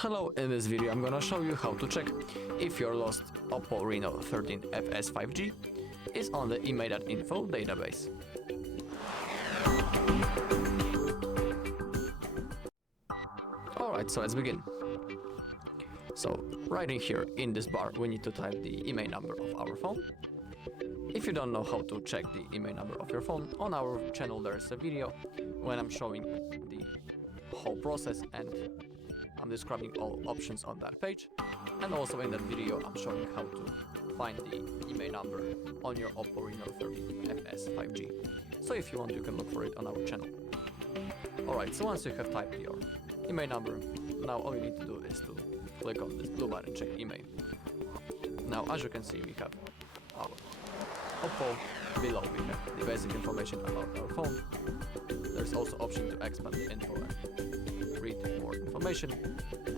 Hello, in this video I'm gonna show you how to check if your lost OPPO Reno13 FS 5G is on the IMEI.info database. Alright, so let's begin. So, right in here in this bar we need to type the IMEI number of our phone. If you don't know how to check the IMEI number of your phone, on our channel there is a video when I'm showing the whole process and I'm describing all options on that page, and also in that video I'm showing how to find the IMEI number on your OPPO Reno13 FS 5G. So if you want, you can look for it on our channel. Alright, so once you have typed your IMEI number, now all you need to do is to click on this blue button, check IMEI. Now as you can see, we have our OPPO, below we have the basic information about our phone. There's also option to expand the info and read more information,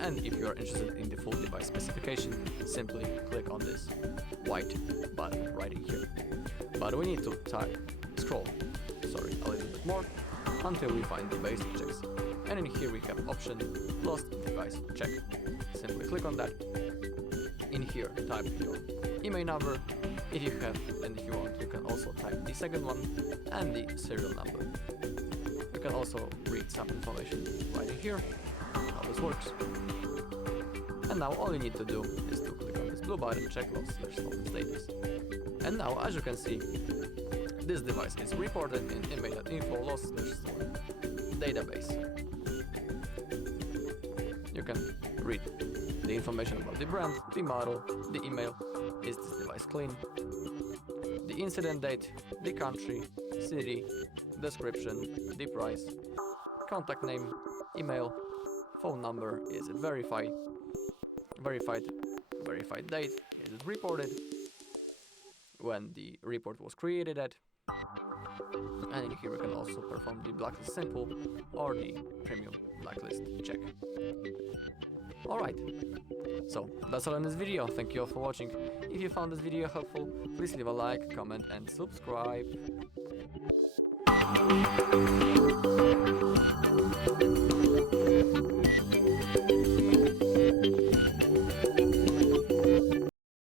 and if you are interested in the full device specification, simply click on this white button right in here. But we need to scroll a little bit more until we find the basic checks, and in here we have option lost device check. Simply click on that. In here type your IMEI number if you have, and if you want you can also type the second one and the serial number. You can also read some information right in here, how this works. And now all you need to do is to click on this blue button, check lost/stolen status. And now as you can see, this device is reported in IMEI.info lost/stolen database. You can read the information about the brand, the model, the email, is this device clean, the incident date, the country, city, description, the price, contact name, email, phone number, is it verified date, is it reported, when the report was created at, and in here we can also perform the blacklist simple or the premium blacklist check. Alright, so that's all in this video. Thank you all for watching. If you found this video helpful, please leave a like, comment and subscribe.